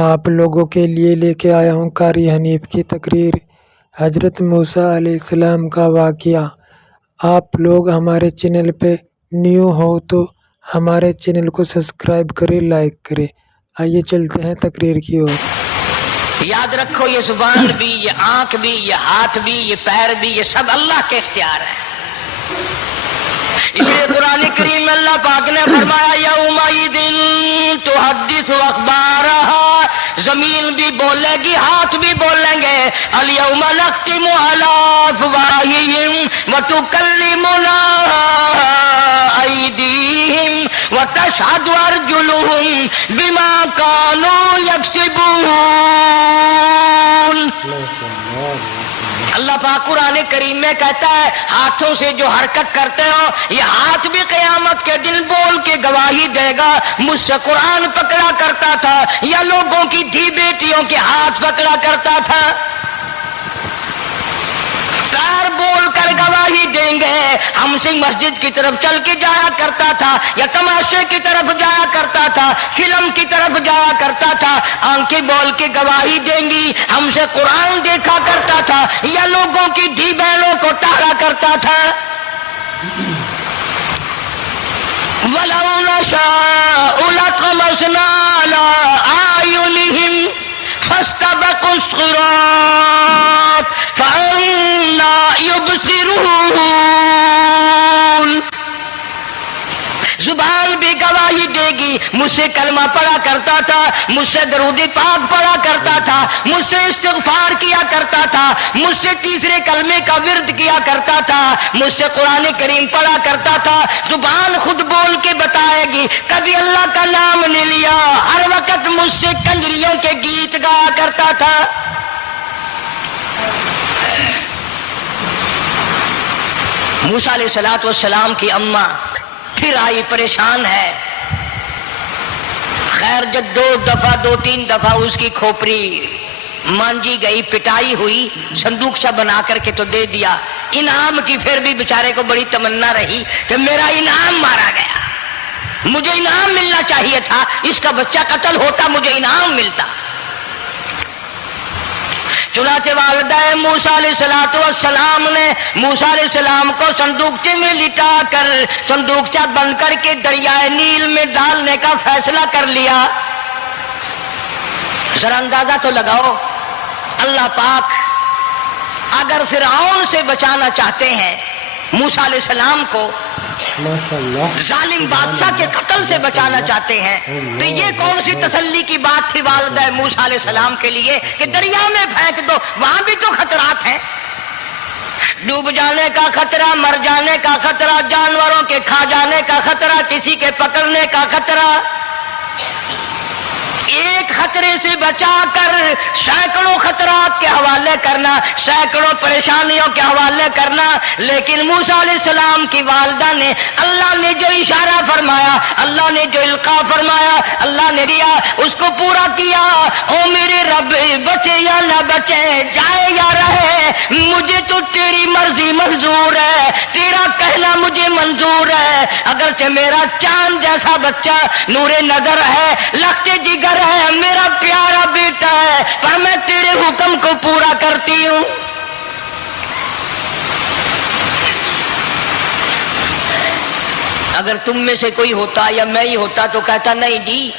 آپ لوگوں کے لیے لے کے آیا ہوں قاری حنیف کی تقریر، حضرت موسیٰ علیہ السلام کا واقعہ۔ آپ لوگ ہمارے چینل پہ نیو ہو تو ہمارے چینل کو سبسکرائب کریں، لائک کریں۔ آئیے چلتے ہیں تقریر کی اور۔ یاد رکھو یہ زبان بھی، یہ آنکھ بھی، یہ ہاتھ بھی، یہ پیر بھی، یہ سب اللہ کے اختیار ہے۔ یہ قرآن کریم میں اللہ پاک نے فرمایا یومئذ تحدث اخبارہا، زمین بھی بولے گی، ہاتھ بھی بولیں گے۔ الیوم نختم علی افواہہم وتکلمنا ایدیہم وتشہد ارجلہم بما کانوا یکسبون۔ اللہ پاک قرآن کریم میں کہتا ہے ہاتھوں سے جو حرکت کرتے ہو، یہ ہاتھ بھی قیامت کے دن بول کے گواہی دے گا مجھ سے قرآن پکڑا کرتا تھا یا لوگوں کی دھی بیٹیوں کے ہاتھ پکڑا کرتا تھا۔ پیر بول کر گواہی دیں گے ہم سے مسجد کی طرف چل کے جایا کرتا تھا یا تماشے کی طرف جایا کرتا تھا، فلم کی طرف جایا کرتا تھا۔ آنکھیں بول کے گواہی دیں گی ہم سے قرآن دیکھا کرتا تھا یا لوگوں کی دھی بہنوں کو ٹہرا کرتا تھا۔ وَلَوْ نَشَاءُ لَطَمَسْنَا عَلَىٰ أَعْيُنِهِمْ فَاسْتَبَقُوا الصِّرَاطَ فَأَنَّىٰ يُبْصِرُونَ۔ زبان بھی گواہی دے گی مجھ سے کلمہ پڑھا کرتا تھا، مجھ سے درود پاک پڑھا کرتا تھا، مجھ سے استغفار کیا کرتا تھا، مجھ سے تیسرے کلمے کا ورد کیا کرتا تھا، مجھ سے قرآن کریم پڑھا کرتا تھا۔ زبان خود بول کے بتائے گی، کبھی اللہ کا نام نہیں لیا، ہر وقت مجھ سے کنجریوں کے گیت گایا کرتا تھا۔ موسیٰ علیہ السلام کی اماں پھر آئی، پریشان ہے۔ خیر جب دو تین دفعہ اس کی کھوپڑی مانجی گئی، پٹائی ہوئی، صندوق سا بنا کر کے تو دے دیا۔ انعام کی پھر بھی بیچارے کو بڑی تمنا رہی کہ میرا انعام مارا گیا، مجھے انعام ملنا چاہیے تھا، اس کا بچہ قتل ہوتا مجھے انعام ملتا۔ چنانچہ والدہ موسیٰ علیہ السلام نے موسیٰ علیہ السلام کو صندوقچے میں لٹا کر صندوقچہ بند کر کے دریائے نیل میں ڈالنے کا فیصلہ کر لیا۔ ذرا اندازہ تو لگاؤ، اللہ پاک اگر فرعون سے بچانا چاہتے ہیں موسیٰ علیہ السلام کو، ظالم بادشاہ کے قتل سے بچانا چاہتے ہیں، تو یہ کون سی تسلی کی بات تھی والدہ موسیٰ علیہ السلام کے لیے کہ دریا میں پھینک دو، وہاں بھی تو خطرات ہیں، ڈوب جانے کا خطرہ، مر جانے کا خطرہ، جانوروں کے کھا جانے کا خطرہ، کسی کے پکڑنے کا خطرہ۔ ایک خطرے سے بچا کر سینکڑوں خطرات کے حوالے کرنا، سینکڑوں پریشانیوں کے حوالے کرنا۔ لیکن موسیٰ علیہ السلام کی والدہ نے اللہ نے جو اشارہ فرمایا، اللہ نے جو القاء فرمایا، اللہ نے دیا، اس کو پورا کیا۔ او میرے رب، بچے یا نہ بچے، جائے یا رہے، مجھے تو تیری مرضی منظور ہے، تیرا کہنا مجھے منظور ہے۔ اگرچہ میرا چاند جیسا بچہ نور نظر ہے، لخت جگر ہے، میرا پیارا بیٹا ہے، پر میں تیرے حکم کو پورا کرتی ہوں۔ اگر تم میں سے کوئی ہوتا یا میں ہی ہوتا تو کہتا نہیں جی،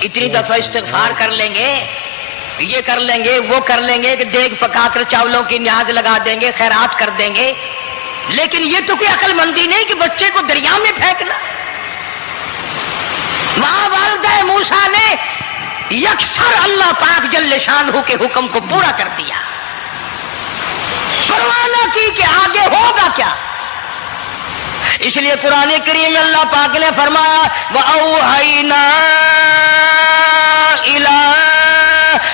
اتنی دفعہ استغفار کر لیں گے، یہ کر لیں گے، وہ کر لیں گے، کہ دیگ پکا کر چاولوں کی نیاز لگا دیں گے، خیرات کر دیں گے۔ لیکن یہ تو کوئی عقل مندی نہیں کہ بچے کو دریا میں پھینکنا۔ وہاں والدہ موسیٰ نے یکسر اللہ پاک جل شانہ کے حکم کو پورا کر دیا، پرواہ نہ کی کہ آگے ہوگا کیا۔ اس لیے قرآن کریم میں اللہ پاک نے فرمایا وَأَوْحَيْنَا إِلَىٰ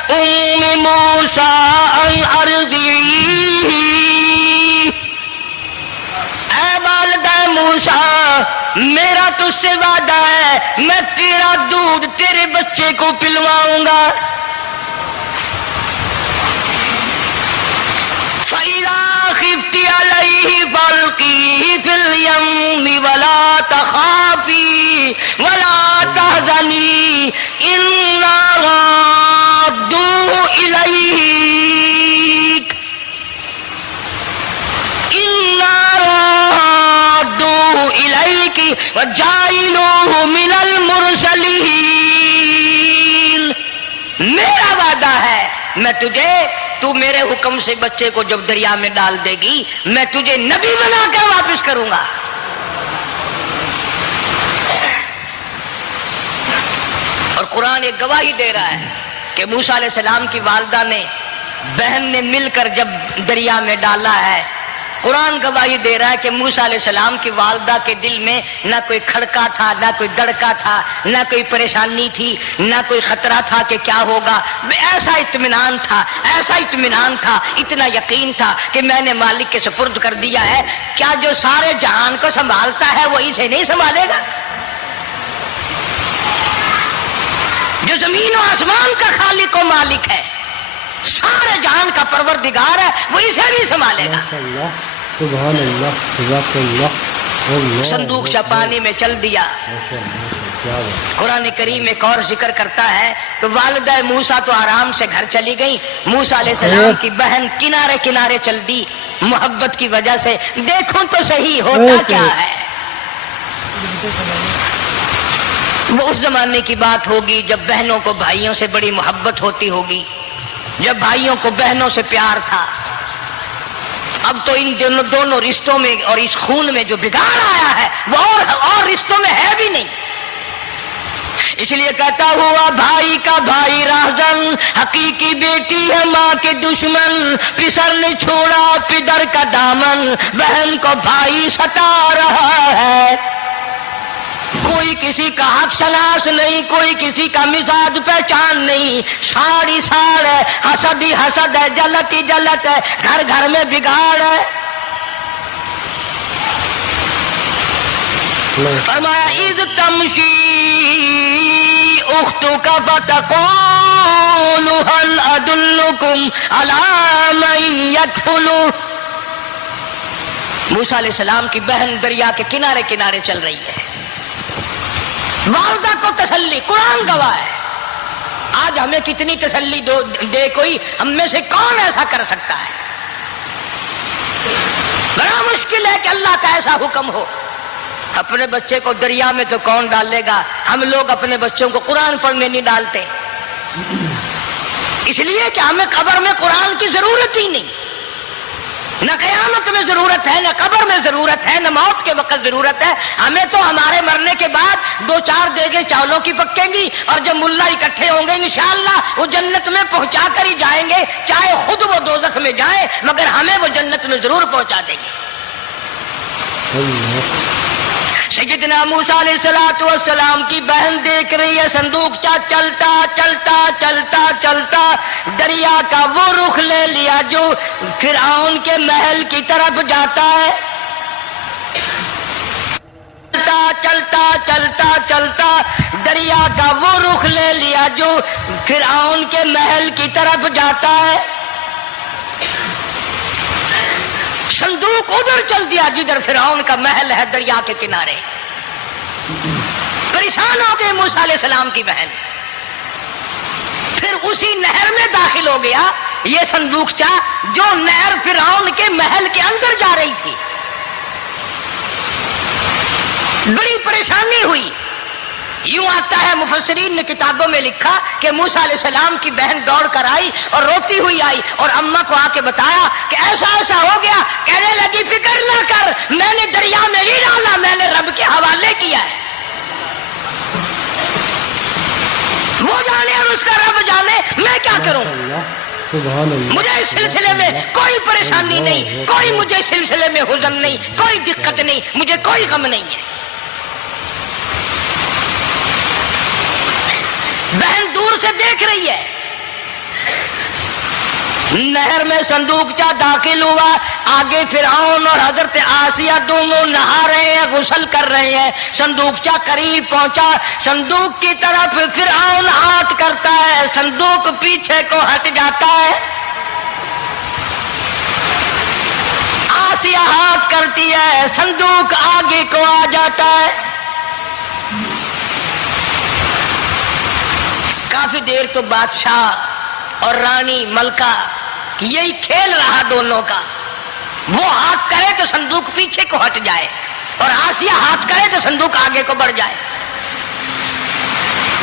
أُمِّ مُوسَىٰ أَنْ أَرْضِعِيهِ، اے والدہ موسیٰ، میرا تجھ سے وعدہ ہے، میں تیرا دودھ تیرے بچے کو پلواؤں گا۔ فَإِذَا خِفْتِ عَلَيْهِ فَأَلْقِيهِ فِي الْيَمِّ وَلَا تَخَافِي وَلَا تَحْزَنِي إِنَّا میرا وعدہ ہے میں تجھے، تو میرے حکم سے بچے کو جب دریا میں ڈال دے گی میں تجھے نبی بنا کر واپس کروں گا۔ اور قرآن ایک گواہی دے رہا ہے کہ موسیٰ علیہ السلام کی والدہ نے، بہن نے مل کر جب دریا میں ڈالا ہے، قرآن گواہی دے رہا ہے کہ موسیٰ علیہ السلام کی والدہ کے دل میں نہ کوئی کھڑکا تھا، نہ کوئی دڑکا تھا، نہ کوئی پریشانی تھی، نہ کوئی خطرہ تھا کہ کیا ہوگا۔ ایسا اطمینان تھا، ایسا اطمینان تھا، اتنا یقین تھا کہ میں نے مالک کے سپرد کر دیا ہے، کیا جو سارے جہان کو سنبھالتا ہے وہ اسے نہیں سنبھالے گا؟ جو زمین و آسمان کا خالق و مالک ہے، سارے جہان کا پروردگار ہے، وہ اسے بھی سنبھالے گا۔ سبحان اللہ، جزاک اللہ۔ صندوق چا پانی میں چل دیا۔ قرآن کریم ایک اور ذکر کرتا ہے تو والدہ موسیٰ تو آرام سے گھر چلی گئی، موسیٰ علیہ السلام کی بہن کنارے کنارے چل دی محبت کی وجہ سے۔ دیکھوں تو صحیح ہوتا کیا ہے۔ وہ اس زمانے کی بات ہوگی جب بہنوں کو بھائیوں سے بڑی محبت ہوتی ہوگی، جب بھائیوں کو بہنوں سے پیار تھا۔ اب تو ان دونوں رشتوں میں اور اس خون میں جو بگاڑ آیا ہے وہ اور رشتوں میں ہے بھی نہیں۔ اس لیے کہتا ہوا بھائی کا بھائی راہزن، حقیقی بیٹی ہے ماں کے دشمن، پسر نے چھوڑا پدر کا دامن، بہن کو بھائی ستا رہا ہے۔ کوئی کسی کا حق شناس نہیں، کوئی کسی کا مزاج پہچان نہیں، ساڑی ساڑ ہے، حسد ہی حسد ہے، جلت ہی جلت ہے، گھر گھر میں بگاڑ ہے۔ فرمایا اذ تمشی اختک فتقول هل ادلکم علی من یکفل۔ موسیٰ علیہ السلام کی بہن دریا کے کنارے کنارے چل رہی ہے، والدہ کو تسلی۔ قرآن گواہ ہے، آج ہمیں کتنی تسلی دے کوئی، ہم میں سے کون ایسا کر سکتا ہے؟ بڑا مشکل ہے کہ اللہ کا ایسا حکم ہو۔ اپنے بچے کو دریا میں تو کون ڈالے گا؟ ہم لوگ اپنے بچوں کو قرآن پڑھنے نہیں ڈالتے، اس لیے کہ ہمیں قبر میں قرآن کی ضرورت ہی نہیں، نہ قیامت میں ضرورت ہے، نہ قبر میں ضرورت ہے، نہ موت کے وقت ضرورت ہے۔ ہمیں تو ہمارے مرنے کے بعد 2-4 دیگیں چاولوں کی پکیں گی اور جب ملا اکٹھے ہوں گے انشاءاللہ وہ جنت میں پہنچا کر ہی جائیں گے، چاہے خود وہ دوزخ میں جائیں مگر ہمیں وہ جنت میں ضرور پہنچا دیں گے۔ سیدنا موسیٰ علیہ السلام کی بہن دیکھ رہی ہے صندوق چلتا چلتا چلتا چلتا دریا کا وہ رخ لے لیا جو فرعون کے محل کی طرف جاتا ہے۔ چلتا چلتا چلتا دریا کا وہ رخ لے لیا جو فرعون کے محل کی طرف جاتا ہے۔ صندوق ادھر چل دیا جدھر فرعون کا محل ہے، دریا کے کنارے۔ پریشان ہو گئے موسیٰ علیہ السلام کی بہن، پھر اسی نہر میں داخل ہو گیا یہ صندوق جو نہر فرعون کے محل کے اندر جا رہی تھی۔ بڑی پریشانی ہوئی۔ یوں آتا ہے مفسرین نے کتابوں میں لکھا کہ موسیٰ علیہ السلام کی بہن دوڑ کر آئی اور روتی ہوئی آئی اور اماں کو آ کے بتایا کہ ایسا ایسا ہو گیا۔ کہنے لگی فکر نہ کر، میں نے دریا میں نہیں ڈالا، میں نے رب کے حوالے کیا ہے۔ وہ جانے اور اس کا رب جانے، میں کیا کروں؟ مجھے اس سلسلے میں کوئی پریشانی نہیں، کوئی مجھے اس سلسلے میں حزن نہیں، کوئی دقت نہیں، مجھے کوئی غم نہیں ہے۔ بہن دور سے دیکھ رہی ہے، نہر میں صندوق داخل ہوا، آگے فرعون اور حضرت آسیہ دونوں نہا رہے ہیں، غسل کر رہے ہیں۔ صندوق قریب پہنچا، صندوق کی طرف فرعون ہاتھ کرتا ہے، صندوق پیچھے کو ہٹ جاتا ہے۔ آسیہ ہاتھ کرتی ہے، صندوق آگے کو آ جاتا ہے۔ کافی دیر تو بادشاہ اور رانی ملکہ یہی کھیل رہا دونوں کا، وہ ہاتھ کرے تو صندوق پیچھے کو ہٹ جائے اور آسیہ ہاتھ کرے تو صندوق آگے کو بڑھ جائے۔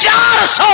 400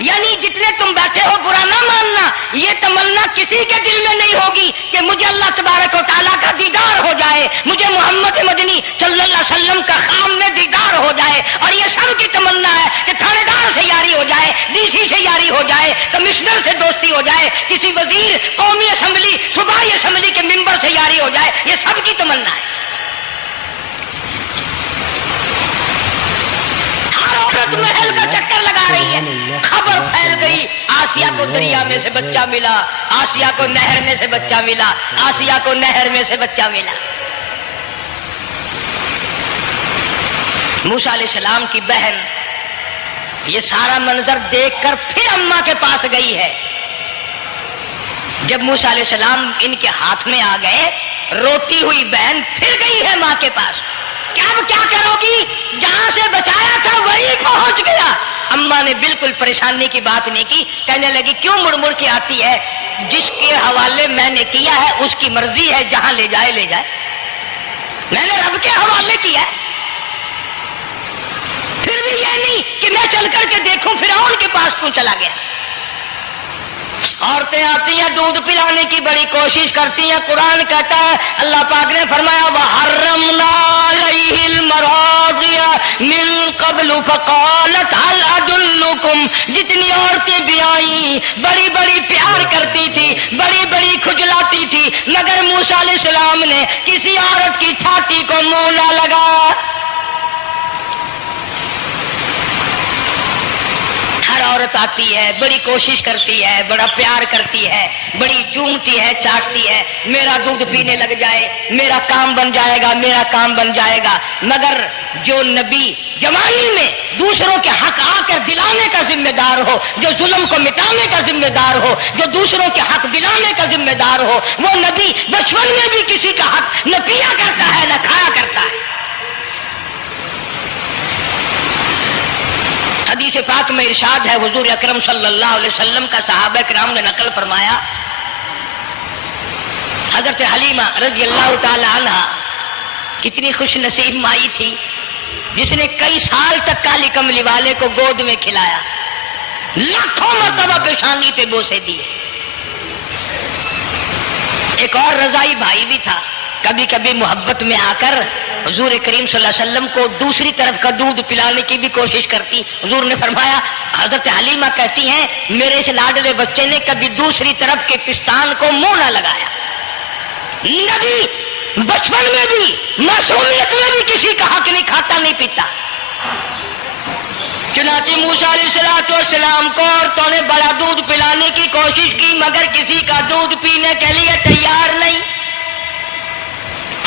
یعنی جتنے تم بیٹھے ہو برا نہ ماننا، یہ تمنا کسی کے دل میں نہیں ہوگی کہ مجھے اللہ تبارک و تعالیٰ کا دیدار ہو جائے، مجھے محمد مدنی صلی اللہ علیہ وسلم کا خام میں دیدار ہو جائے. اور یہ سب کی تمنا ہے کہ تھانے دار سے یاری ہو جائے، ڈی سی سے یاری ہو جائے، کمشنر سے دوستی ہو جائے، کسی وزیر، قومی اسمبلی، صوبائی اسمبلی کے ممبر سے یاری ہو جائے. یہ سب کی تمنا ہے. ہر عورت محل کا چکر لگا رہی ہے. خبر پھیل گئی، آسیہ کو دریا میں سے بچہ ملا، آسیہ کو نہر میں سے بچہ ملا، آسیہ کو نہر میں سے بچہ ملا. موسیٰ علیہ السلام کی بہن یہ سارا منظر دیکھ کر پھر اماں کے پاس گئی ہے. جب موسیٰ علیہ السلام ان کے ہاتھ میں آ گئے، روتی ہوئی بہن پھر گئی ہے ماں کے پاس. کیا کرو گی؟ جہاں سے بچایا تھا وہی پہنچ گیا. اماں نے بالکل پریشانی کی بات نہیں کی، کہنے لگی کیوں مڑ مڑ کے آتی ہے؟ جس کے حوالے میں نے کیا ہے اس کی مرضی ہے، جہاں لے جائے لے جائے. میں نے رب کے حوالے کیا ہے. پھر بھی یہ نہیں کہ میں چل کر کے دیکھوں فرعون کے پاس کیوں چلا گیا. عورتیں آتی ہیں دودھ پلانے کی بڑی کوشش کرتی ہیں. قرآن کہتا ہے، اللہ پاک نے فرمایا وَحَرَّمْنَا عَلَيْهِ الْمَرَاضِعَ مِن قَبْلُ فَقَالَتْ هَلْ أَدُلُّكُمْ. جتنی عورتیں بھی آئیں بڑی بڑی پیار کرتی تھی، بڑی بڑی کھجلاتی تھی، مگر موسیٰ علیہ السلام نے کسی عورت کی چھاتی کو منہ نہ لگا. ہر عورت آتی ہے، بڑی کوشش کرتی ہے، بڑا پیار کرتی ہے، بڑی چومتی ہے، چاٹتی ہے، میرا دودھ پینے لگ جائے، میرا کام بن جائے گا، میرا کام بن جائے گا. مگر جو نبی جوانی میں دوسروں کے حق آ کر دلانے کا ذمہ دار ہو، جو ظلم کو مٹانے کا ذمہ دار ہو، جو دوسروں کے حق دلانے کا ذمہ دار ہو، وہ نبی بچپن میں بھی کسی کا حق نہ پیا کرتا ہے نہ کھایا کرتا ہے. حدیث پاک میں ارشاد ہے، حضور اکرم صلی اللہ علیہ وسلم کا صحابہ کرام نے نقل فرمایا، حضرت حلیمہ رضی اللہ تعالی عنہ کتنی خوش نصیب مائی تھی جس نے کئی سال تک کالی کملی والے کو گود میں کھلایا، لاکھوں مرتبہ پیشانی پہ بوسے دیے. ایک اور رضائی بھائی بھی تھا، کبھی کبھی محبت میں آ کر حضور کریم صلی اللہ علیہ وسلم کو دوسری طرف کا دودھ پلانے کی بھی کوشش کرتی. حضور نے فرمایا، حضرت حلیمہ کہتی ہیں میرے اس لاڈلے بچے نے کبھی دوسری طرف کے پستان کو منہ نہ لگایا. نبی بچپن میں بھی معصومیت میں بھی کسی کا حق نہیں کھاتا نہیں پیتا. چنانچہ موسیٰ علیہ السلام کو عورتوں نے بڑا دودھ پلانے کی کوشش کی مگر کسی کا دودھ پینے کے لیے تیار نہیں.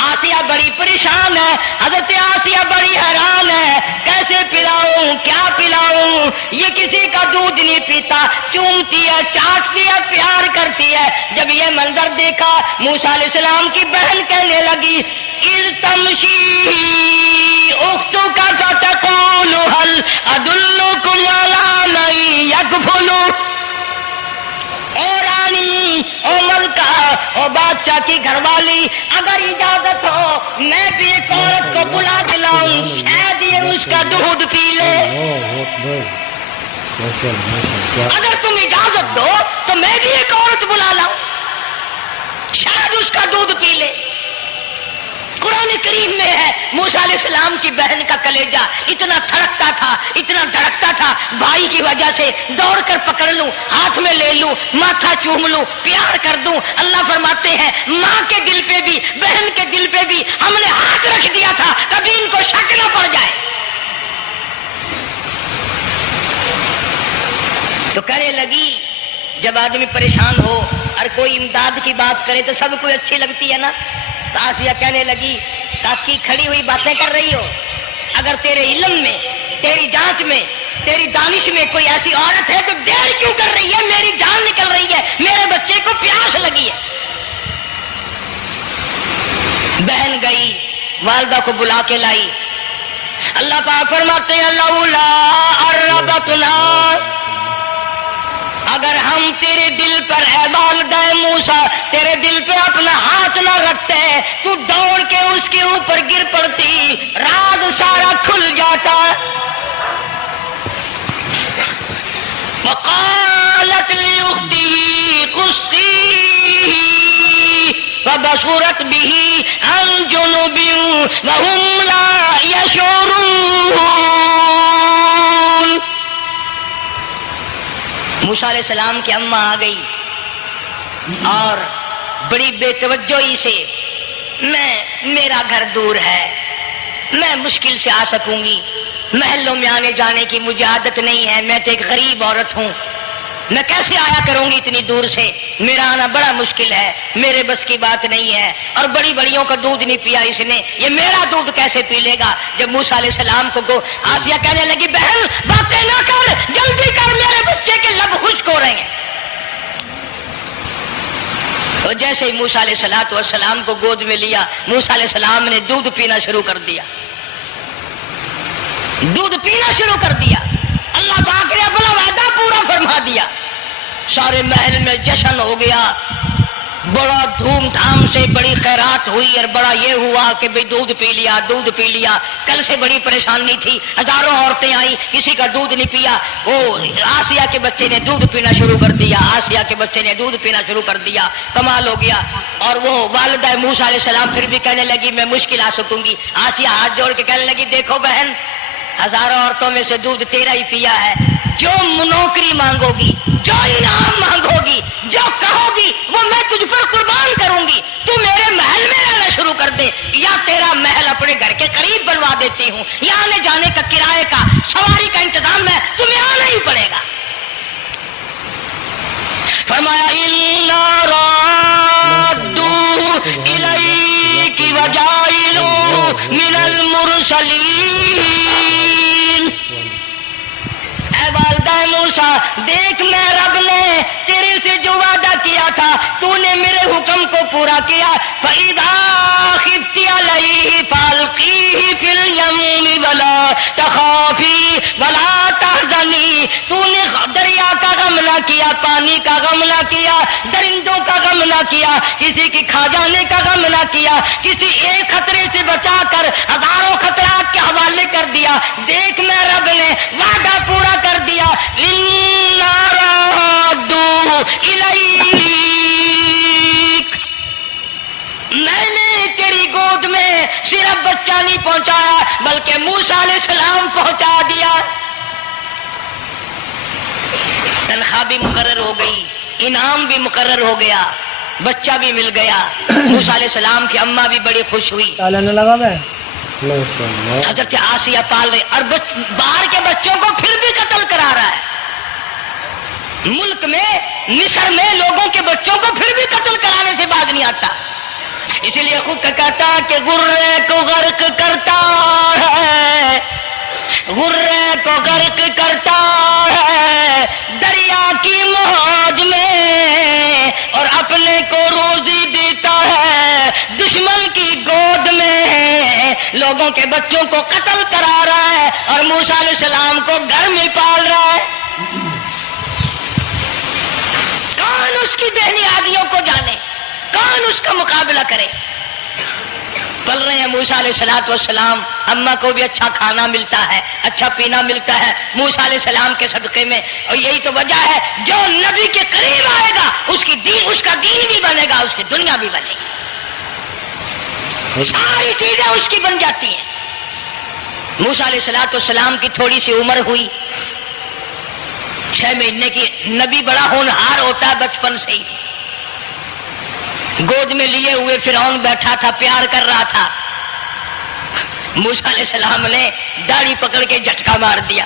آسیہ بڑی پریشان ہے، حضرت آسیہ بڑی حیران ہے، کیسے پلاؤں، کیا پلاؤں؟ یہ کسی کا دودھ نہیں پیتا، چومتی ہے، چاٹتی ہے، پیار کرتی ہے. جب یہ منظر دیکھا موسیٰ علیہ السلام کی بہن کہنے لگی اِذْ تَمْشِي أُخْتُكَ فَتَقُولُ هَلْ أَدُلُّكُمْ عَلَىٰ مَن يَكْفُلُ. او رانی، او ملکہ، او بادشاہ کی گھر والی، اگر اجازت ہو میں بھی ایک عورت کو بلا دلاؤں، شاید یہ اس کا دودھ پی لے. اگر تم اجازت دو تو میں بھی ایک عورت بلا لاؤں، شاید اس کا دودھ پی لے. قرآن کریم میں ہے موسیٰ علیہ السلام کی بہن کا کلیجہ اتنا تھڑکتا تھا، اتنا دھڑکتا تھا، بھائی کی وجہ سے دوڑ کر پکڑ لوں، ہاتھ میں لے لوں، ماتھا چوم لوں، پیار کر دوں. اللہ فرماتے ہیں ماں کے دل پہ بھی بہن کے دل پہ بھی ہم نے ہاتھ رکھ دیا تھا کبھی ان کو شک نہ پڑ جائے. تو کہنے لگی جب آدمی پریشان ہو اور کوئی امداد کی بات کرے تو سب کو اچھی لگتی ہے نا. تو آسیہ کہنے لگی تاکہ کھڑی ہوئی باتیں کر رہی ہو، اگر تیرے علم میں، تیری جانچ میں، تیری دانش میں کوئی ایسی عورت ہے تو دیر کیوں کر رہی ہے؟ میری جان نکل رہی ہے، میرے بچے کو پیاس لگی ہے. بہن گئی والدہ کو بلا کے لائی. اللہ پاک فرماتے ہیں لولا اربتنا، اگر ہم تیرے دل پر اے والدہ موسیٰ تیرے دل پہ اپنا ہاتھ نہ رکھتے تو دوڑ کے اس کے اوپر گر پڑتی، راز سارا کھل جاتا. فبصرت به عن جنب وهم لا يشعرون. موسیٰ علیہ السلام کی اماں آ گئی اور بڑی بے توجہی سے، میرا گھر دور ہے، میں مشکل سے آ سکوں گی، محلوں میں آنے جانے کی مجھے عادت نہیں ہے، میں تو ایک غریب عورت ہوں، میں کیسے آیا کروں گی اتنی دور سے، میرا آنا بڑا مشکل ہے، میرے بس کی بات نہیں ہے، اور بڑی بڑیوں کا دودھ نہیں پیا اس نے، یہ میرا دودھ کیسے پی لے گا. جب موسیٰ علیہ السلام کو آسیہ کہنے لگی بہن باتیں نہ کر، جلدی کر، میرے بچے کے لب خشک ہو رہے ہیں. تو جیسے ہی موسیٰ علیہ السلام کو گود میں لیا، موسیٰ علیہ السلام نے دودھ پینا شروع کر دیا، دودھ پینا شروع کر دیا. اللہ پاک نے اپنا وعدہ پورا فرما دیا. سارے محل میں جشن ہو گیا، بڑا دھوم دھام سے بڑی خیرات ہوئی، اور بڑا یہ ہوا کہ بھئی دودھ پی لیا، دودھ پی لیا. کل سے بڑی پریشانی تھی، ہزاروں عورتیں آئی، کسی کا دودھ نہیں پیا. وہ آسیہ کے بچے نے دودھ پینا شروع کر دیا، آسیہ کے بچے نے دودھ پینا شروع کر دیا. کمال ہو گیا. اور وہ والدہ موسیٰ علیہ السلام پھر بھی کہنے لگی میں مشکل آ سکوں گی. آسیہ ہاتھ جوڑ کے کہنے لگی دیکھو بہن، ہزاروں عورتوں میں سے دودھ تیرا ہی پیا ہے، جو نوکری مانگو گی، جو انعام مانگو گی، جو کہو گی وہ میں تجھ پر قربان کروں گی. تو میرے محل میں رہنا شروع کر دے، یا تیرا محل اپنے گھر کے قریب بنوا دیتی ہوں، یا آنے جانے کا کرائے کا سواری کا انتظام ہے، تمہیں آنا ہی پڑے گا. فرمایا اِنَّا رَادُّوهُ إِلَيْكِ وَجَاعِلُوهُ مِنَ الْمُرْسَلِينَ. اے والدہ موسیٰ، دیکھ میں رب نے تیرے سے جو وعدہ کیا تھا، تو نے میرے حکم کو پورا کیا. فَإِذَا خِفْتِ عَلَيْهِ فَأَلْقِيهِ فِي الْيَمِّ وَلَا تَخَافِي وَلَا تَحْزَنِي. تو نے دریا کا غم نہ کیا، پانی کا غم نہ کیا، درندوں کا غم نہ کیا، کسی کی کھا جانے کا غم نہ کیا، کسی ایک خطرے سے بچا کر ہزاروں خطرات کے حوالے کر دیا. دیکھ میں رب نے وعدہ پورا کر دیا. اِنَّا رَادُّوهُ إِلَيْكَ. میں نے تیری گود میں صرف بچہ نہیں پہنچایا بلکہ موسیٰ علیہ السلام پہنچا دیا. تنخواہ بھی مقرر ہو گئی، انعام بھی مقرر ہو گیا، بچہ بھی مل گیا. موسیٰ علیہ السلام کی اماں بھی بڑی خوش ہوئی. تالا نہ لگا میں حضرت آسیہ پال رہے، اور باہر کے بچوں کو پھر بھی قتل کرا رہا ہے. ملک میں مصر میں لوگوں کے بچوں کو پھر بھی قتل کرانے سے باز نہیں آتا. اسی لیے خود کہتا کہ غرے کو غرق کرتا ہے، غرے کو غرق کرتا ہے دریا کی موج میں، اور اپنے کو روزی دیتا ہے دشمن کی گود میں. لوگوں کے بچوں کو قتل کرا رہا ہے اور موسیٰ علیہ السلام کو گھر میں پال رہا ہے. کون اس کی بہنیادیوں کو جانے، کون اس کا مقابلہ کرے. پل رہے ہیں موسیٰ علیہ السلام. اماں کو بھی اچھا کھانا ملتا ہے، اچھا پینا ملتا ہے موسیٰ علیہ السلام کے صدقے میں. اور یہی تو وجہ ہے جو نبی کے قریب آئے گا اس کا دین بھی بنے گا، اس کی دنیا بھی بنے گی، ساری چیزیں اس کی بن جاتی ہیں. موسیٰ علیہ السلام کی تھوڑی سی عمر ہوئی، 6 مہینے کی. نبی بڑا ہونہار ہوتا ہے بچپن سے ہی. گود میں لیے ہوئے فرعون بیٹھا تھا، پیار کر رہا تھا. موسیٰ علیہ السلام نے داڑھی پکڑ کے جھٹکا مار دیا.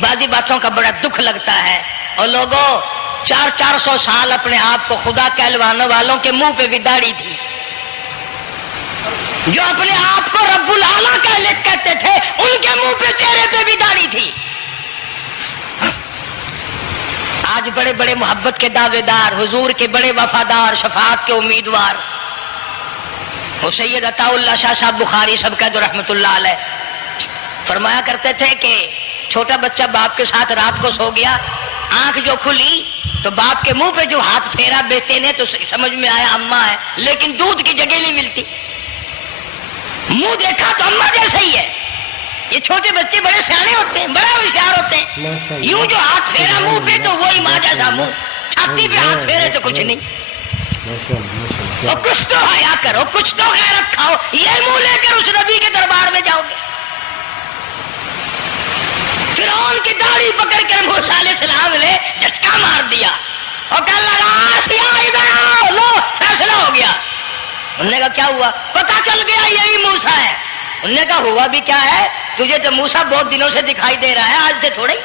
بعضی باتوں کا بڑا دکھ لگتا ہے. اور لوگوں 400 سال اپنے آپ کو خدا کہلوانے والوں کے منہ پہ بھی داڑھی تھی، جو اپنے آپ کو رب العالیٰ کہتے تھے ان کے منہ پہ چہرے پہ بھی داڑھی تھی. آج بڑے بڑے محبت کے دعوے دار، حضور کے بڑے وفادار، شفاعت کے امیدوار، وہ سید عطا اللہ شاہ صاحب بخاری سب کا جو رحمت اللہ علیہ فرمایا کرتے تھے کہ چھوٹا بچہ باپ کے ساتھ رات کو سو گیا، آنکھ جو کھلی تو باپ کے منہ پہ جو ہاتھ پھیرا بیٹے نے تو سمجھ میں آیا اماں ہے، لیکن دودھ کی جگہ نہیں ملتی. منہ دیکھا تو اماں جیسا ہی ہے. یہ چھوٹے بچے بڑے سیانے ہوتے ہیں، بڑے ہوشیار ہوتے ہیں. یوں جو ہاتھ پھیرا منہ پہ تو وہی ماں جیسا منہ، چھاتی پہ ہاتھ پھیرے تو کچھ نہیں. اور کچھ تو حیا کرو، کچھ تو غیرت کھاؤ، یہ منہ لے کر اس نبی کے دربار میں جاؤ گے؟ فرعون کی داڑھی پکڑ کر موسیٰ علیہ السلام نے جھٹکا مار دیا اور کہا لگا آسیہ ادھر آؤ، لو فیصلہ ہو گیا۔ انہوں نے کہا کیا ہوا؟ پتا چل گیا یہی موسیٰ ہے۔ انہوں نے کہا ہوا بھی کیا ہے؟ تجھے تو موسیٰ بہت دنوں سے دکھائی دے رہا ہے، آج سے تھوڑے ہی۔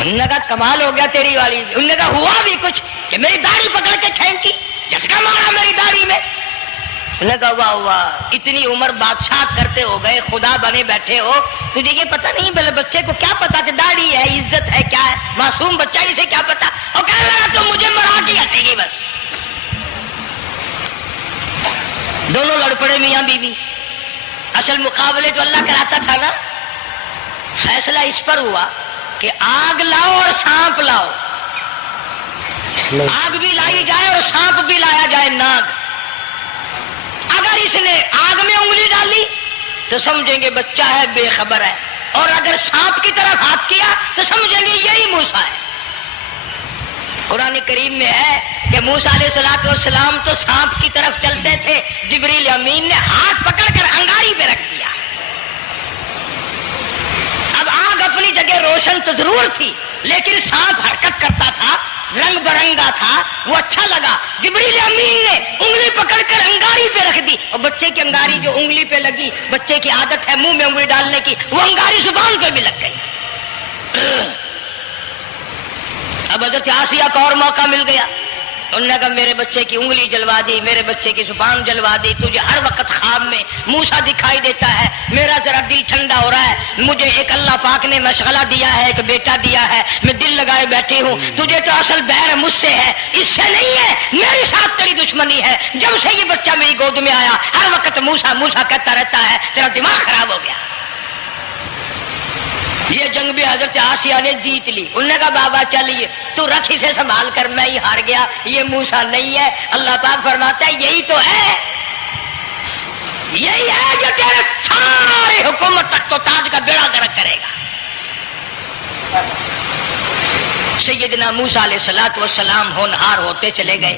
انہوں نے کہا کمال ہو گیا تیری والی۔ انہوں نے کہا ہوا بھی کچھ کہ میری داڑھی پکڑ کے کھینچی، جھٹکا مارا میری داڑھی میں۔ انہوں نے کہا واہ واہ، اتنی عمر بادشاہ کرتے ہو گئے، خدا بنے بیٹھے ہو، تجھے یہ پتہ نہیں؟ بلے بچے کو کیا پتا کہ داڑھی ہے، عزت ہے، کیا ہے؟ معصوم بچہ اسے کیا پتا؟ اور کہنے لگا تو مجھے مرا کے ہٹے گی بس۔ دونوں لڑ پڑے میاں بیوی۔ اصل مقابلے تو اللہ کراتا تھا نا۔ فیصلہ اس پر ہوا کہ آگ لاؤ اور سانپ لاؤ، آگ بھی لائی جائے اور سانپ بھی لایا جائے، ناگ۔ اگر اس نے آگ میں انگلی ڈالی تو سمجھیں گے بچہ ہے، بے خبر ہے، اور اگر سانپ کی طرف ہاتھ کیا تو سمجھیں گے یہی موسیٰ ہے۔ قرآن کریم میں ہے کہ موسیٰ علیہ السلام تو سانپ کی طرف چلتے تھے، جبریل امین نے ہاتھ پکڑ کر انگاری پہ رکھ دیا۔ اب آگ اپنی جگہ روشن تو ضرور تھی، لیکن سانپ حرکت کرتا تھا، رنگ برنگا تھا، وہ اچھا لگا۔ جبریل امین نے انگلی پکڑ کر انگاری پہ رکھ دی، اور بچے کی انگاری جو انگلی پہ لگی، بچے کی عادت ہے منہ میں انگلی ڈالنے کی، وہ انگاری زبان پہ بھی لگ گئی۔ اب حضرت آسیہ کو اور موقع مل گیا۔ انہوں نے کہا میرے بچے کی انگلی جلوا دی، میرے بچے کی زبان جلوا دی، تجھے ہر وقت خواب میں موسیٰ دکھائی دیتا ہے، میرا ذرا دل ٹھنڈا ہو رہا ہے، مجھے ایک اللہ پاک نے مشغلہ دیا ہے، ایک بیٹا دیا ہے، میں دل لگائے بیٹھی ہوں، تجھے تو اصل بیر مجھ سے ہے، اس سے نہیں ہے، میرے ساتھ تیری دشمنی ہے۔ جب سے یہ بچہ میری گود میں آیا ہر وقت موسیٰ موسیٰ کہتا رہتا ہے، تیرا دماغ خراب ہو گیا۔ یہ جنگ بھی حضرت آسیہ نے جیت لی۔ انہوں نے کہا بابا چلیے تو رکھ اسے سنبھال کر، میں ہی ہار گیا، یہ موسیٰ نہیں ہے۔ اللہ پاک فرماتا ہے یہی تو ہے، یہی ہے جو تیرے سارے حکومت تک تو تاج کا بیڑا گرک کرے گا۔ سیدنا موسیٰ علیہ السلام ہونہار ہوتے چلے گئے،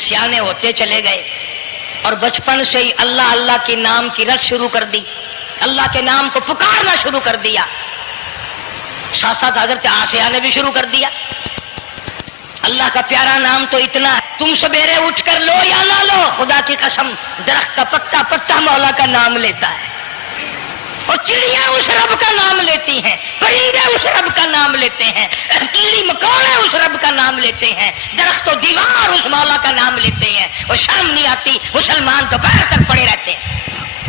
سیانے ہوتے چلے گئے، اور بچپن سے ہی اللہ اللہ کے نام کی رٹ شروع کر دی، اللہ کے نام کو پکارنا شروع کر دیا۔ ساتھ ساتھ حضرت آسیہ نے بھی شروع کر دیا۔ اللہ کا پیارا نام تو اتنا ہے، تم سویرے اٹھ کر لو یا نہ لو، خدا کی قسم درخت کا پتا پتا مولا کا نام لیتا ہے، اور چڑیاں اس رب کا نام لیتی ہیں، پرندے اس رب کا نام لیتے ہیں، کیڑی مکوڑے اس رب کا نام لیتے ہیں، درخت و دیوار اس مولا کا نام لیتے ہیں، اور شرم نہیں آتی، مسلمان دوپہر تک پڑے رہتے ہیں۔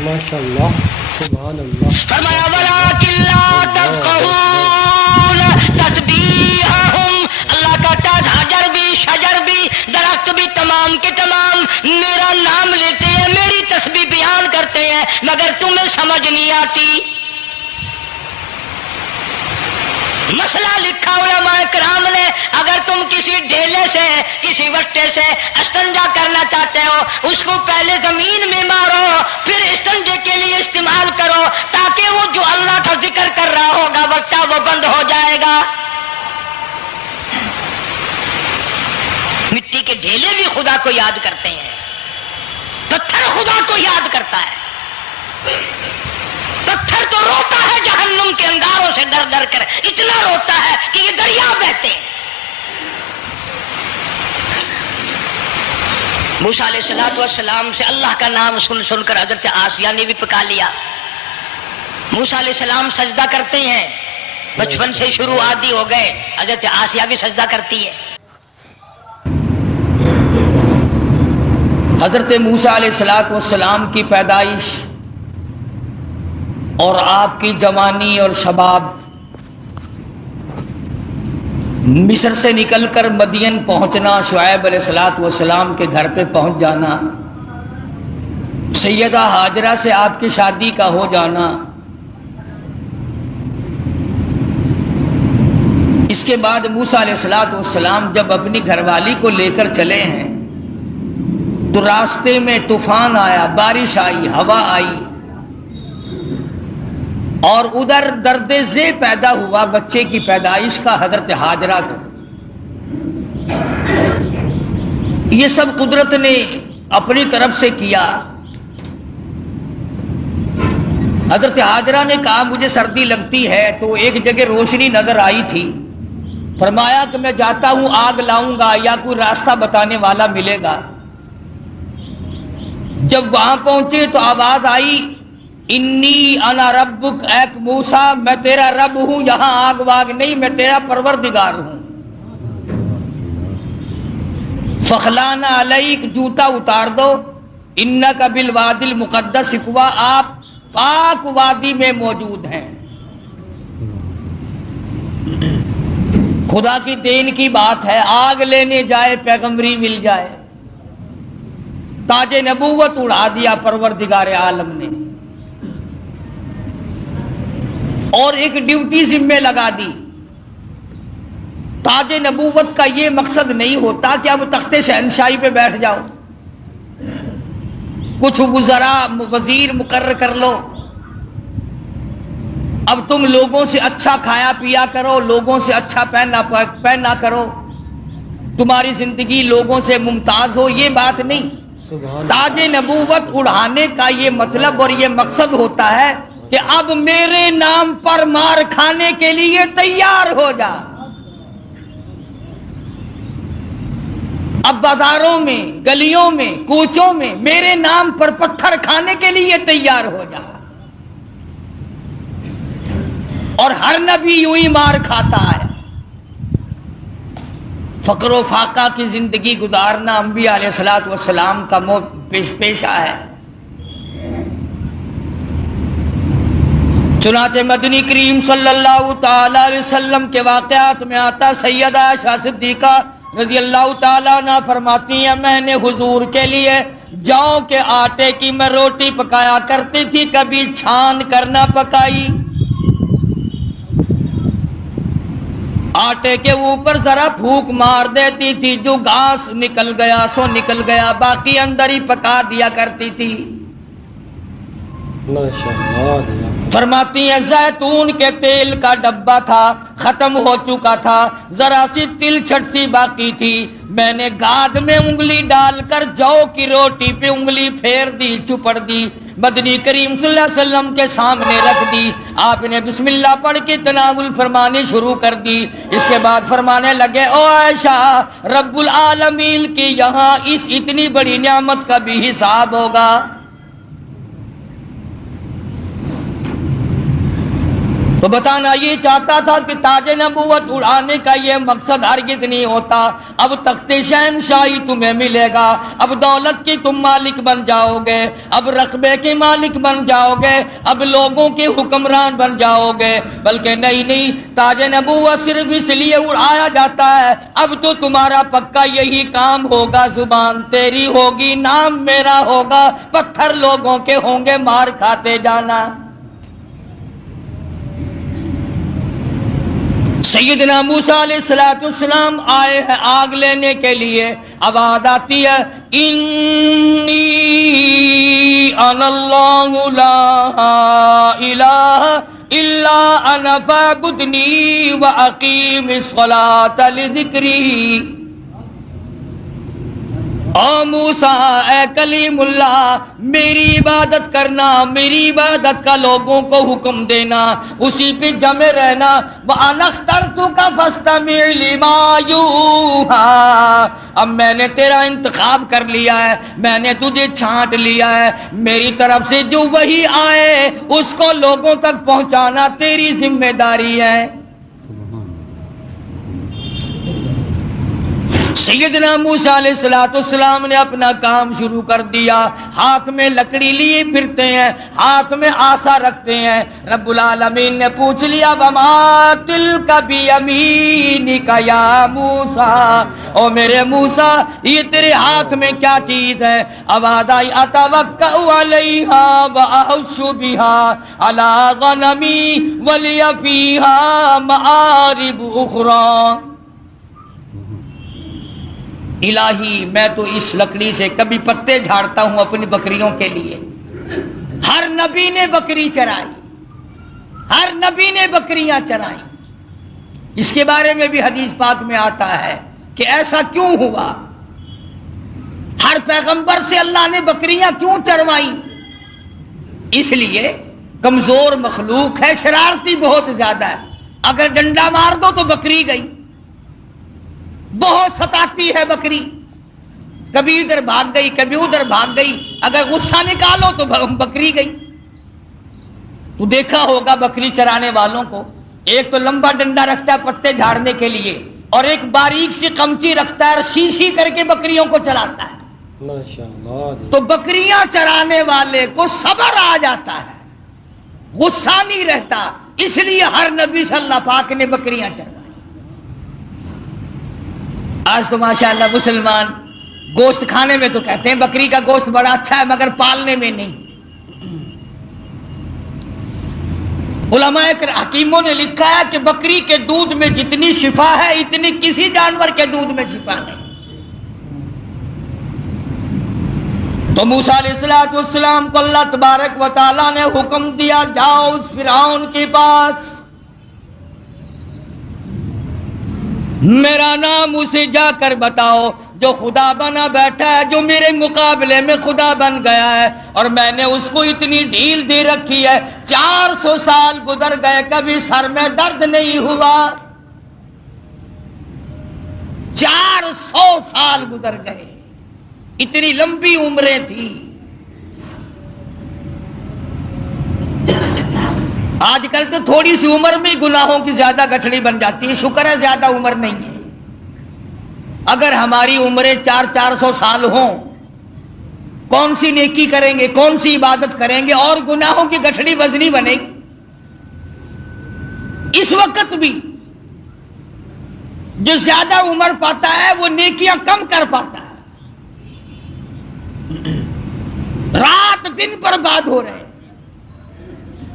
ماشاءاللہ، سبحان اللہ۔ فرمایا وَلَٰكِن لَّا تَفْقَهُونَ تَسْبِيحَهُمْ، اللہ کہتا ہے حجر بھی، شجر بھی، درخت بھی، تمام کے تمام میرا نام لیتے ہیں، میری تسبیح بیان کرتے ہیں، مگر تمہیں سمجھ نہیں آتی۔ مسئلہ لکھا علماء کرام نے، اگر تم کسی ڈھیلے سے، کسی وٹے سے استنجا کرنا چاہتے ہو، اس کو پہلے زمین میں مارو، پھر استنجے کے لیے استعمال کرو، تاکہ وہ جو اللہ کا ذکر کر رہا ہوگا وٹا وہ بند ہو جائے گا۔ مٹی کے ڈھیلے بھی خدا کو یاد کرتے ہیں، پتھر خدا کو یاد کرتا ہے، پتھر تو روتا ہے جہنم کے انگاروں سے ڈر ڈر کر، اتنا روتا ہے کہ یہ دریا بہتے ہیں۔ موسیٰ علیہ السلام سے اللہ کا نام سن سن کر حضرت آسیہ نے بھی پکا لیا۔ موسیٰ علیہ السلام سجدہ کرتے ہیں، بچپن سے شروع عادی ہو گئے، حضرت آسیہ بھی سجدہ کرتی ہے۔ حضرت موسیٰ علیہ السلام کی پیدائش اور آپ کی جوانی اور شباب، مصر سے نکل کر مدین پہنچنا، شعیب علیہ السلام کے گھر پہ پہنچ جانا، سیدہ ہاجرہ سے آپ کی شادی کا ہو جانا، اس کے بعد موسیٰ علیہ السلام جب اپنی گھر والی کو لے کر چلے ہیں تو راستے میں طوفان آیا، بارش آئی، ہوا آئی، اور ادھر درد ذہ پیدا ہوا بچے کی پیدائش کا حضرت ہاجرہ کو۔ یہ سب قدرت نے اپنی طرف سے کیا۔ حضرت حاجرہ نے کہا مجھے سردی لگتی ہے، تو ایک جگہ روشنی نظر آئی تھی، فرمایا کہ میں جاتا ہوں آگ لاؤں گا یا کوئی راستہ بتانے والا ملے گا۔ جب وہاں پہنچے تو آواز آئی انی انا ربک، اے موسیٰ میں تیرا رب ہوں، یہاں آگ واگ نہیں، میں تیرا پروردگار ہوں۔ فخلانا علیک، جوتا اتار دو، انک بالوادی المقدس طویٰ، آپ پاک وادی میں موجود ہیں۔ خدا کی دین کی بات ہے، آگ لینے جائے پیغمبری مل جائے۔ تاج نبوت اڑا دیا پروردگار عالم نے، اور ایک ڈیوٹی ذمہ لگا دی۔ تاج نبوت کا یہ مقصد نہیں ہوتا کہ اب تخت شہنشاہی پہ بیٹھ جاؤ، کچھ وزراء وزیر مقرر کر لو، اب تم لوگوں سے اچھا کھایا پیا کرو، لوگوں سے اچھا پہنا کرو، تمہاری زندگی لوگوں سے ممتاز ہو، یہ بات نہیں۔ تاج نبوت اڑانے کا یہ مطلب اور یہ مقصد ہوتا ہے کہ اب میرے نام پر مار کھانے کے لیے تیار ہو جا، اب بازاروں میں، گلیوں میں، کوچوں میں میرے نام پر پتھر کھانے کے لیے تیار ہو جا۔ اور ہر نبی یوں ہی مار کھاتا ہے۔ فقر و فاقہ کی زندگی گزارنا انبیاء علیہ الصلوۃ والسلام کا پیشہ ہے۔ چنانچہ مدنی کریم صلی اللہ تعالی علیہ وسلم کے واقعات میں آتا، سیدہ عائشہ صدیقہ رضی اللہ تعالیٰ عنہ فرماتی ہیں میں نے حضور کے لیے جاؤ کے آٹے کی میں روٹی پکایا کرتی تھی، کبھی چھان کر نہ پکائی، آٹے کے اوپر ذرا پھونک مار دیتی تھی، جو گھاس نکل گیا سو نکل گیا، باقی اندر ہی پکا دیا کرتی تھی۔ فرماتی ہیں زیتون کے تیل کا ڈبہ تھا، ختم ہو چکا تھا، ذرا سی تل چھٹ سی باقی تھی، میں نے گاد میں انگلی ڈال کر جو کی روٹی پہ انگلی پھیر دی، چپڑ دی، مدنی کریم صلی اللہ علیہ وسلم کے سامنے رکھ دی، آپ نے بسم اللہ پڑھ کے تناول فرمانی شروع کر دی۔ اس کے بعد فرمانے لگے او عائشہ، رب العالمین کی یہاں اس اتنی بڑی نعمت کا بھی حساب ہوگا۔ تو بتانا یہ چاہتا تھا کہ تاج نبوت اڑانے کا یہ مقصد ہرگز نہیں ہوتا۔ اب تخت شہنشاہی تمہیں ملے گا، اب دولت کی تم مالک بن جاؤ گے، اب رقبے کے مالک بن جاؤ گے، اب لوگوں کے حکمران بن جاؤ گے، بلکہ نہیں، تاج نبوت صرف اس لیے اڑایا جاتا ہے اب تو تمہارا پکا یہی کام ہوگا، زبان تیری ہوگی، نام میرا ہوگا، پتھر لوگوں کے ہوں گے، مار کھاتے جانا۔ سیدنا موسیٰ علیہ السلام آئے ہیں آگ لینے کے لیے، آواز آتی ہے انی انا اللہ لا الہ الا انا فاعبدنی واقیم الصلاۃ لذکری۔ او موسیٰ، اے کلیم اللہ، میری عبادت کرنا، میری عبادت کا لوگوں کو حکم دینا، اسی پہ جمے رہنا۔ وَأَنَا اخْتَرْتُكَ فَاسْتَمِعْ لِمَا يُوحَىٰ، اب میں نے تیرا انتخاب کر لیا ہے، میں نے تجھے چھانٹ لیا ہے، میری طرف سے جو وحی آئے اس کو لوگوں تک پہنچانا تیری ذمہ داری ہے۔ سیدنا موسیٰ علیہ السلام نے اپنا کام شروع کر دیا، ہاتھ میں لکڑی لیے پھرتے ہیں، ہاتھ میں آسا رکھتے ہیں۔ رب العالمین نے پوچھ لیا وما تلک بیمینک یا موسیٰ، او میرے موسیٰ یہ تیرے ہاتھ میں کیا چیز ہے؟ آواز آئی اتوکأ علیہا واحش بہا علی غنمی ولی فیہا معارب اخری۔ الہی میں تو اس لکڑی سے کبھی پتے جھاڑتا ہوں اپنی بکریوں کے لیے۔ ہر نبی نے بکری چرائی، ہر نبی نے بکریاں چرائی۔ اس کے بارے میں بھی حدیث پاک میں آتا ہے کہ ایسا کیوں ہوا؟ پیغمبر سے اللہ نے بکریاں کیوں چروائی؟ اس لیے کمزور مخلوق ہے، شرارتی بہت زیادہ ہے، اگر ڈنڈا مار دو تو بکری گئی، بہت ستاتی ہے بکری، کبھی ادھر بھاگ گئی کبھی ادھر بھاگ گئی، اگر غصہ نکالو تو بکری گئی۔ تو دیکھا ہوگا بکری چرانے والوں کو، ایک تو لمبا ڈنڈا رکھتا ہے پتے جھاڑنے کے لیے، اور ایک باریک سی قمچی رکھتا ہے، شیشی کر کے بکریوں کو چلاتا ہے۔ ماشاءاللہ۔ تو بکریاں چرانے والے کو صبر آ جاتا ہے، غصہ نہیں رہتا، اس لیے ہر نبی صلی اللہ پاک نے بکریاں چروائی۔ آج تو ماشاءاللہ مسلمان گوشت کھانے میں تو کہتے ہیں بکری کا گوشت بڑا اچھا ہے، مگر پالنے میں نہیں۔ علماء حکیموں نے لکھا ہے کہ بکری کے دودھ میں جتنی شفا ہے اتنی کسی جانور کے دودھ میں شفا نہیں۔ تو موسیٰ علیہ السلام کو اللہ تبارک و تعالیٰ نے حکم دیا، جاؤ اس فرعون کے پاس، میرا نام اسے جا کر بتاؤ جو خدا بنا بیٹھا ہے، جو میرے مقابلے میں خدا بن گیا ہے، اور میں نے اس کو اتنی ڈھیل دے رکھی ہے، 400 سال گزر گئے کبھی سر میں درد نہیں ہوا، 400 سال گزر گئے، اتنی لمبی عمریں تھی۔ آج کل تو تھوڑی سی عمر میں گناہوں کی زیادہ گٹھڑی بن جاتی ہے، شکر ہے زیادہ عمر نہیں ہے۔ اگر ہماری عمریں 400 سال ہوں، کون سی نیکی کریں گے، کون سی عبادت کریں گے، اور گناہوں کی گٹھڑی وزنی بنے گی۔ اس وقت بھی جو زیادہ عمر پاتا ہے وہ نیکیاں کم کر پاتا ہے، رات دن برباد ہو رہے ہیں۔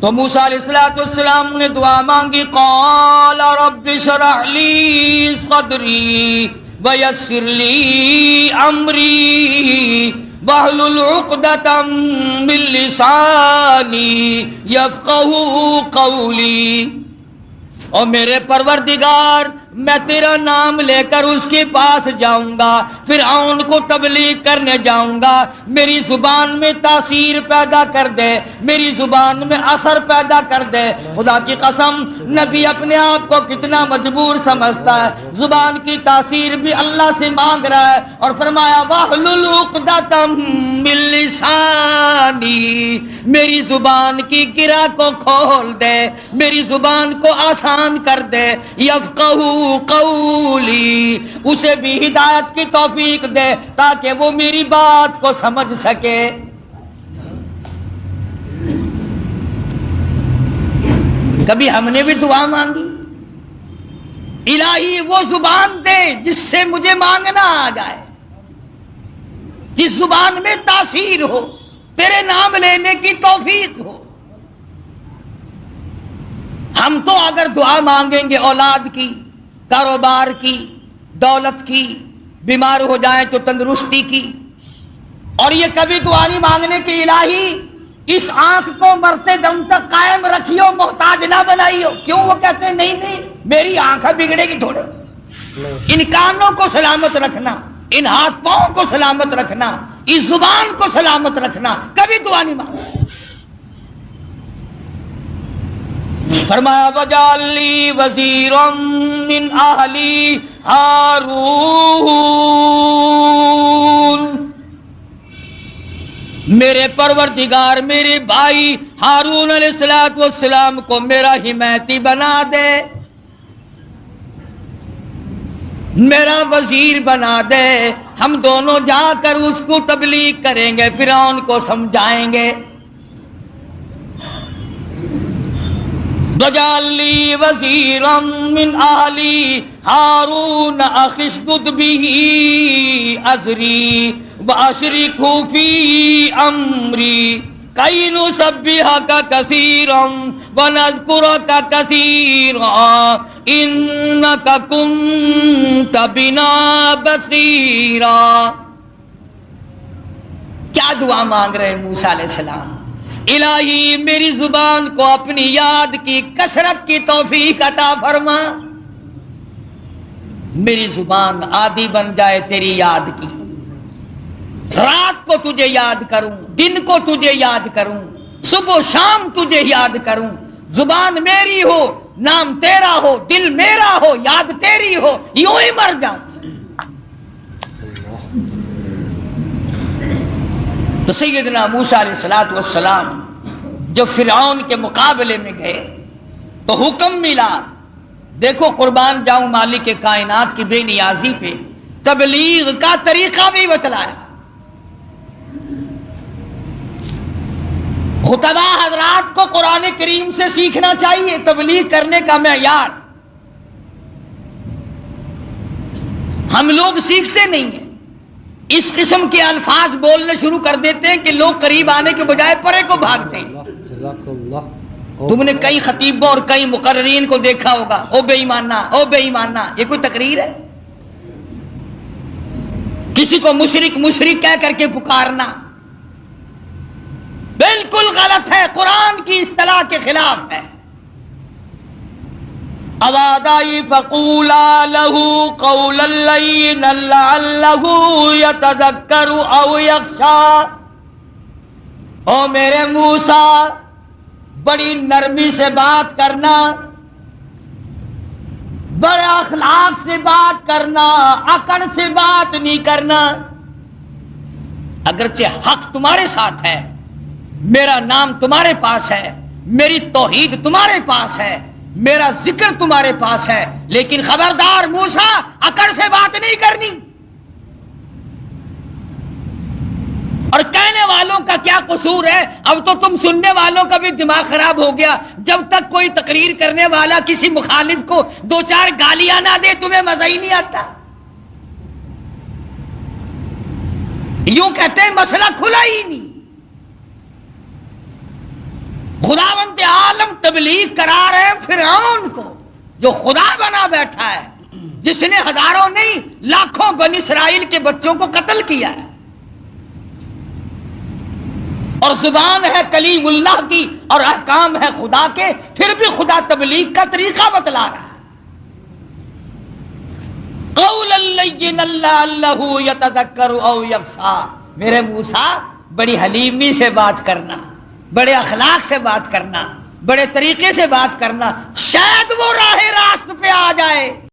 تو موسیٰ علیہ السلام نے دعا مانگی، قال رب اشرح لی صدری ویسر لی امری واحلل عقدۃ من لسانی یفقہوا قولی۔ اور میرے پروردگار، میں تیرا نام لے کر اس کے پاس جاؤں گا، فرعون کو تبلیغ کرنے جاؤں گا، میری زبان میں تاثیر پیدا کر دے، میری زبان میں اثر پیدا کر دے۔ خدا کی قسم، نبی اپنے آپ کو کتنا مجبور سمجھتا ہے، زبان کی تاثیر بھی اللہ سے مانگ رہا ہے، اور فرمایا واحلل عقدۃ من لسانی، میری زبان کی گرہ کو کھول دے، میری زبان کو آسان کر دے، یفقہوا قولی، اسے بھی ہدایت کی توفیق دے تاکہ وہ میری بات کو سمجھ سکے۔ کبھی ہم نے بھی دعا مانگی، الہی وہ زبان دے جس سے مجھے مانگنا آ جائے، جس زبان میں تاثیر ہو، تیرے نام لینے کی توفیق ہو۔ ہم تو اگر دعا مانگیں گے اولاد کی، کاروبار کی، دولت کی، بیمار ہو جائیں تو تندرستی کی، اور یہ کبھی دعا نہیں مانگنے کی الہی اس آنکھ کو مرتے دم تک قائم رکھیو، محتاج نہ بنائیو۔ کیوں؟ وہ کہتے ہیں نہیں نہیں میری آنکھ بگڑے گی تھوڑے، ان کانوں کو سلامت رکھنا، ان ہاتھ پاؤں کو سلامت رکھنا، اس زبان کو سلامت رکھنا، کبھی دعا نہیں مانگنا۔ فرمایا وجعل لی وزیرا من اہلی ہارون، میرے پروردگار میرے بھائی ہارون علیہ السلام کو میرا حمایتی بنا دے، میرا وزیر بنا دے، ہم دونوں جا کر اس کو تبلیغ کریں گے، فرعون کو سمجھائیں گے۔ وَاجْعَل لِّي وَزِيرًا مِّنْ أَهْلِي هَارُونَ أَخِي اشْدُدْ بِهِ أَزْرِي وَأَشْرِكْهُ فِي أَمْرِي كَيْ نُسَبِّحَكَ كَثِيرًا وَنَذْكُرَكَ كَثِيرًا إِنَّكَ كُنتَ بِنَا بَصِيرًا۔ کیا دعا مانگ رہے ہیں موسیٰ علیہ السلام؟ الہی میری زبان کو اپنی یاد کی کثرت کی توفیق عطا فرما، میری زبان عادی بن جائے تیری یاد کی، رات کو تجھے یاد کروں، دن کو تجھے یاد کروں، صبح و شام تجھے یاد کروں، زبان میری ہو، نام تیرا ہو، دل میرا ہو، یاد تیری ہو، یوں ہی مر جاؤں۔ تو سیدنا موسیٰ علیہ السلام جو فرعون کے مقابلے میں گئے تو حکم ملا، دیکھو قربان جاؤں مالک کائنات کی بے نیازی پہ، تبلیغ کا طریقہ بھی بتلایا۔ خطبہ حضرات کو قرآن کریم سے سیکھنا چاہیے تبلیغ کرنے کا معیار۔ ہم لوگ سیکھتے نہیں ہیں، اس قسم کے الفاظ بولنے شروع کر دیتے ہیں کہ لوگ قریب آنے کے بجائے پرے کو بھاگتے ہیں۔ جزاک اللہ۔ تم نے کئی خطیبوں اور کئی مقررین کو دیکھا ہوگا، او بے ایمانہ، او بے ایمانہ، یہ کوئی تقریر ہے؟ کسی کو مشرک مشرک کہہ کر کے پکارنا بالکل غلط ہے، قرآن کی اصطلاح کے خلاف ہے۔ اوادائی فقولا لہو قولا لینا لعلہ یتذکر او یخشی، او میرے موسیٰ بڑی نرمی سے بات کرنا، بڑے اخلاق سے بات کرنا، اکڑ سے بات نہیں کرنا۔ اگرچہ حق تمہارے ساتھ ہے، میرا نام تمہارے پاس ہے، میری توحید تمہارے پاس ہے، میرا ذکر تمہارے پاس ہے، لیکن خبردار موسیٰ اکڑ سے بات نہیں کرنی۔ اور کہنے والوں کا کیا قصور ہے؟ اب تو تم سننے والوں کا بھی دماغ خراب ہو گیا۔ جب تک کوئی تقریر کرنے والا کسی مخالف کو دو چار گالیاں نہ دے تمہیں مزہ ہی نہیں آتا۔ یوں کہتے ہیں مسئلہ کھلا ہی نہیں۔ خداوند عالم تبلیغ کرا رہے ہیں فرعون کو جو خدا بنا بیٹھا ہے، جس نے ہزاروں نہیں لاکھوں بنی اسرائیل کے بچوں کو قتل کیا ہے، اور زبان ہے کلیم اللہ کی اور احکام ہے خدا کے، پھر بھی خدا تبلیغ کا طریقہ بتلا رہا ہے۔ قولا لینا لعلہ یتذکر او یخشی، میرے موسیٰ بڑی حلیمی سے بات کرنا، بڑے اخلاق سے بات کرنا، بڑے طریقے سے بات کرنا، شاید وہ راہ راست پہ آ جائے۔